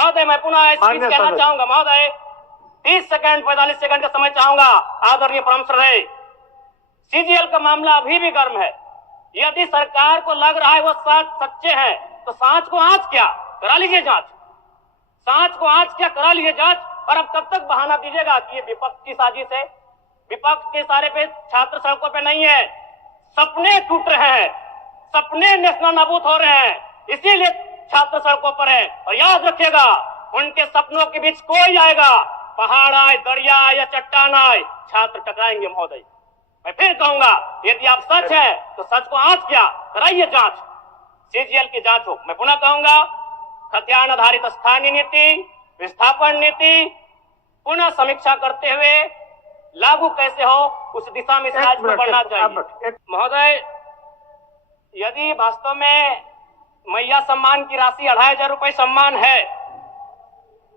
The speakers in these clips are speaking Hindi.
महोदय मैं पुनः स्पीच कहना चाहूंगा। महोदय 30 सेकंड 45 सेकंड का समय चाहूंगा। आदरणीय परम श्रद्धेय, सीजीएल का मामला अभी भी गर्म है। यदि सरकार को लग रहा है वो सच्चे हैं तो सांच को आंच क्या करा लीजिए जांच, सांच को आंच क्या करा लीजिए जांच। और अब तब तक बहाना दीजिएगा कि ये विपक्ष की साजिश है। विपक्ष के सारे पे छात्र सड़कों पे नहीं है, सपने टूट रहे हैं, सपने नेशनल नाबूद हो रहे हैं, इसीलिए छात्र सड़कों पर है। और याद रखिएगा, उनके सपनों के बीच कोई आएगा, पहाड़ आए, दरिया आए या चट्टान आए, छात्र टकराएंगे। महोदय मैं फिर कहूंगा, यदि आप सच है तो सच को आंच क्या कराइए जांच, सीजीएल की जांच हो। मैं पुनः कहूंगा, खतियान आधारित स्थानीय नीति, विस्थापन नीति पुनः समीक्षा करते हुए लागू कैसे हो, उस दिशा में राज्य को बढ़ना चाहिए। महोदय, यदि वास्तव में मैया सम्मान की राशि 2500 रुपए सम्मान है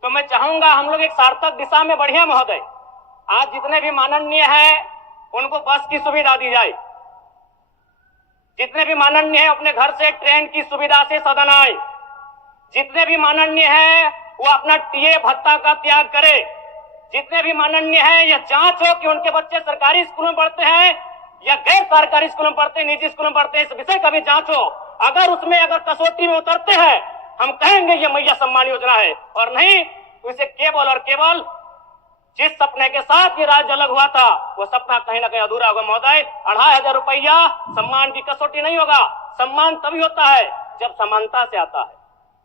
तो मैं चाहूंगा हम लोग एक सार्थक दिशा में बढ़िया। महोदय, आज जितने भी माननीय हैं उनको बस की सुविधा दी जाए, जितने भी माननीय हैं अपने घर से ट्रेन की सुविधा से सदन आए, जितने भी माननीय हैं वो अपना टीए भत्ता का त्याग करे, जितने भी माननीय हैं यह जांच हो कि उनके बच्चे सरकारी स्कूलों में पढ़ते हैं या गैर सरकारी स्कूलों में पढ़ते हैं, निजी स्कूलों में पढ़ते हैं, इस विषय का भी जांच हो। अगर उसमें अगर कसौटी में उतरते हैं हम कहेंगे ये मैया सम्मान योजना है, और नहीं तो इसे केवल और केवल जिस सपने के साथ ये राज्य अलग हुआ था वो सपना कहीं ना कहीं अधूरा होगा। महोदय, 2500 रुपया सम्मान की कसौटी नहीं होगा। सम्मान तभी होता है जब समानता से आता है,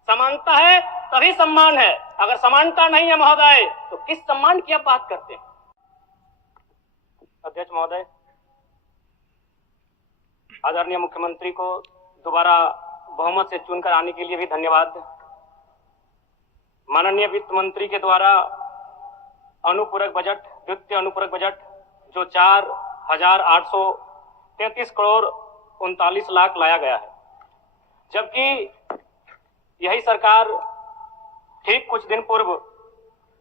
समानता है तभी सम्मान है। अगर समानता नहीं है महोदय तो किस सम्मान की आप बात करते हैं। अध्यक्ष महोदय, आदरणीय मुख्यमंत्री को दोबारा बहुमत से चुनकर आने के लिए भी धन्यवाद। माननीय वित्त मंत्री के द्वारा अनुपूरक बजट, द्वितीय अनुपूरक बजट जो 4,833 करोड़ 39 लाख लाया गया है, जबकि यही सरकार ठीक कुछ दिन पूर्व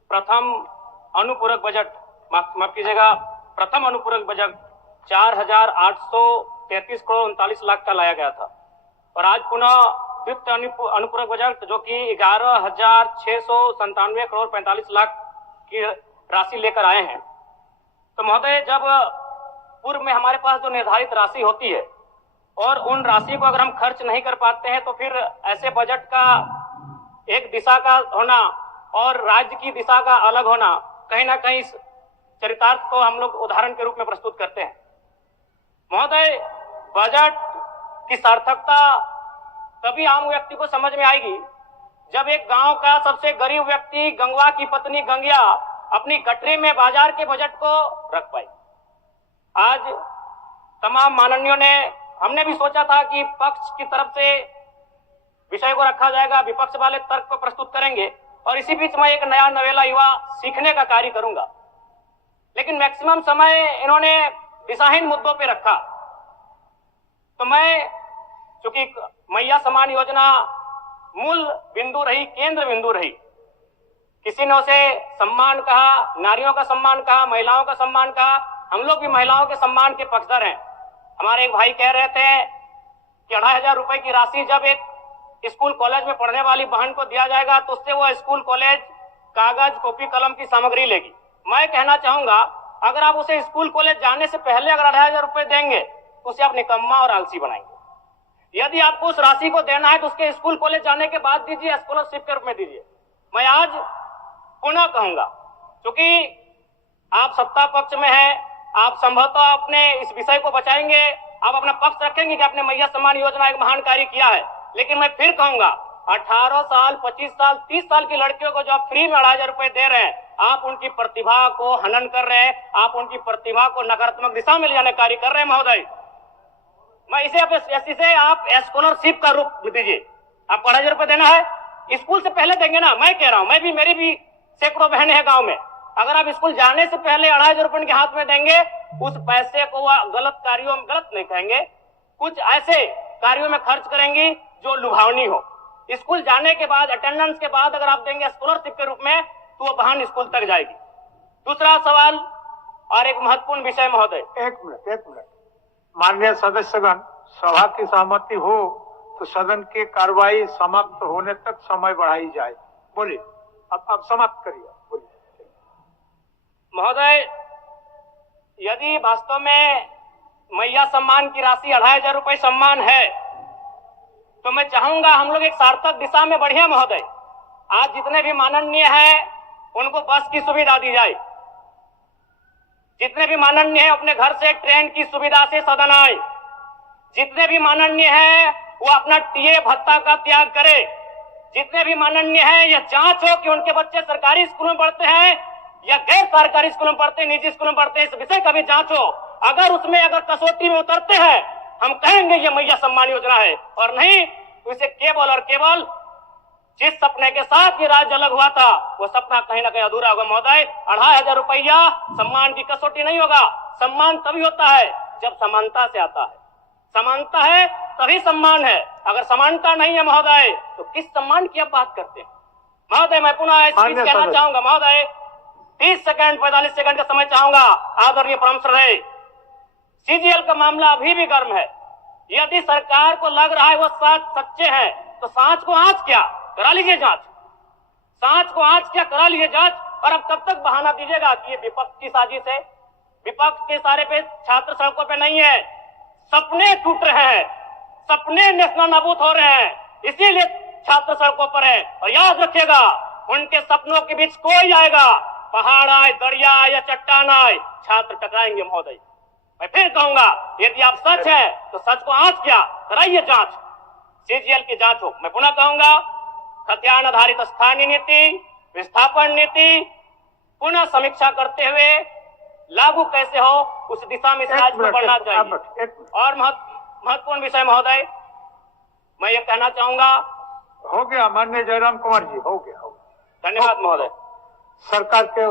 प्रथम अनुपूरक बजट, माफ कीजिएगा, प्रथम अनुपूरक बजट 4,833 करोड़ 39 लाख का लाया गया था। और आज पुनः द्वितीय अनुपूरक बजट जो कि 11,697 करोड़ 45 लाख की राशि लेकर आए हैं। तो महोदय, जब पूर्व में हमारे पास जो निर्धारित राशि होती है और उन राशि को अगर हम खर्च नहीं कर पाते हैं तो फिर ऐसे बजट का एक दिशा का होना और राज्य की दिशा का अलग होना, कहीं ना कहीं इस चरितार्थ को हम लोग उदाहरण के रूप में प्रस्तुत करते हैं। महोदय, बजट की सार्थकता तभी आम व्यक्ति को समझ में आएगी जब एक गांव का सबसे गरीब व्यक्ति, गंगवा की पत्नी गंगिया, अपनी गठरी में बाजार के बजट को रख पाई। आज तमाम माननीयों ने, हमने भी सोचा था कि पक्ष की तरफ से विषय को रखा जाएगा, विपक्ष वाले तर्क को प्रस्तुत करेंगे और इसी बीच में एक नया नवेला युवा सीखने का कार्य करूंगा। लेकिन मैक्सिमम समय इन्होंने दिशाहीन मुद्दों पे रखा। तो मैं, चूंकि मैया सम्मान योजना मूल बिंदु रही, केंद्र बिंदु रही, किसी ने उसे सम्मान कहा, नारियों का सम्मान कहा, महिलाओं का सम्मान कहा, हम लोग भी महिलाओं के सम्मान के पक्षधर हैं। हमारे एक भाई कह रहे थे कि 2500 रुपए की राशि जब एक स्कूल कॉलेज में पढ़ने वाली बहन को दिया जाएगा तो उससे वो स्कूल कॉलेज कागज कॉपी कलम की सामग्री लेगी। मैं कहना चाहूंगा, अगर आप उसे स्कूल कॉलेज जाने से पहले अगर 2500 रुपए देंगे तो उसे आप निकम्मा और आलसी बनाएंगे। यदि आपको उस राशि को देना है तो उसके स्कूल कॉलेज जाने के बाद दीजिए, स्कॉलरशिप के रूप में दीजिए। मैं आज पुनः कहूंगा, क्योंकि आप सत्ता पक्ष में हैं, आप संभवतः अपने इस विषय को बचाएंगे, आप अपना पक्ष रखेंगे कि आपने मैया सम्मान योजना एक महान कार्य किया है। लेकिन मैं फिर कहूंगा, 18 साल 25 साल 30 साल की लड़कियों को जो आप फ्री में 2500 रुपए दे रहे हैं, आप उनकी प्रतिभा को हनन कर रहे हैं, आप उनकी प्रतिभा को नकारात्मक दिशा में ले जाने कार्य कर रहे हैं। महोदय, मैं इसे आप स्कॉलरशिप का रूप दीजिए। आप 2500 रुपए देना है, स्कूल से पहले देंगे ना। मैं कह रहा हूं, मेरी भी सैकड़ों बहनें हैं गांव में, अगर आप स्कूल जाने से पहले 2500 रुपए उनके हाथ में देंगे, उस पैसे को वह गलत कार्यों में, गलत नहीं कहेंगे, कुछ ऐसे कार्यों में खर्च करेंगी जो लुभावनी हो। स्कूल जाने के बाद, अटेंडेंस के बाद अगर आप देंगे स्कॉलरशिप के रूप में तो वो बहन स्कूल तक जाएगी। दूसरा सवाल और एक महत्वपूर्ण विषय महोदय, एक मिनट माननीय सदस्यगण, सभा की सहमति हो तो सदन की कार्रवाई समाप्त होने तक समय बढ़ाई जाए। बोलिए, अब समाप्त करिए, बोलिए। महोदय, यदि वास्तव में मैया सम्मान की राशि 2500 रुपए सम्मान है, तो मैं चाहूंगा हम लोग एक सार्थक दिशा में बढ़िया महोदय। आज जितने भी माननीय हैं उनको बस की सुविधा दी जाए, जितने भी माननीय हैं अपने घर से ट्रेन की सुविधा से सदन आए, जितने भी माननीय हैं वो अपना टीए भत्ता का त्याग करे, जितने भी माननीय हैं यह जांच हो कि उनके बच्चे सरकारी स्कूलों में पढ़ते हैं या गैर सरकारी स्कूलों में पढ़ते हैं, निजी स्कूलों में पढ़ते हैं, इस विषय का भी जांच हो। अगर उसमें अगर कसौटी में उतरते हैं, हम कहेंगे ये मैया सम्मान योजना है, और नहीं तो इसे केवल और केवल जिस सपने के साथ ये राज्य अलग हुआ था वो सपना कहीं ना कहीं अधूरा होगा महोदय। 2500 रुपया सम्मान की कसौटी नहीं होगा। सम्मान तभी होता है जब समानता से आता है, समानता है तभी सम्मान है। अगर समानता नहीं है महोदय तो किस सम्मान की आप बात करते हैं महोदय? मैं पुनः इस चीज कहना चाहूंगा महोदय, 30 सेकंड 45 सेकंड का समय चाहूंगा। आदरणीय परम श्रद्धेय, सीजीएल का मामला अभी भी गर्म है। यदि सरकार को लग रहा है वो सच्चे हैं तो सांच को आंच क्या करा लीजिए जांच, सांच को आंच क्या करा लीजिए जांच। और अब कब तक बहाना दीजिएगा कि ये विपक्ष की साजिश है? विपक्ष के सारे पे छात्र सड़कों पे नहीं है, सपने टूट रहे हैं, सपने नेस्तनाबूद नाबूद हो रहे हैं, इसीलिए छात्र सड़कों पर है। और याद रखिएगा, उनके सपनों के बीच कोई आएगा, पहाड़ आए, दरिया आए या चट्टान आए, छात्र टकराएंगे महोदय। मैं फिर कहूंगा, यदि आप सच है तो सच को आंच क्या कराइए जांच, सीजीएल की जांच हो। मैं पुनः कहूंगा, खतियान आधारित स्थानीय नीति, विस्थापन नीति पुनः समीक्षा करते हुए लागू कैसे हो उस दिशा में राज्य को बढ़ना चाहिए। और महत्वपूर्ण विषय महोदय, मैं ये कहना चाहूंगा, हो गया माननीय जयराम कुमार जी, हो गया। धन्यवाद महोदय। सरकार के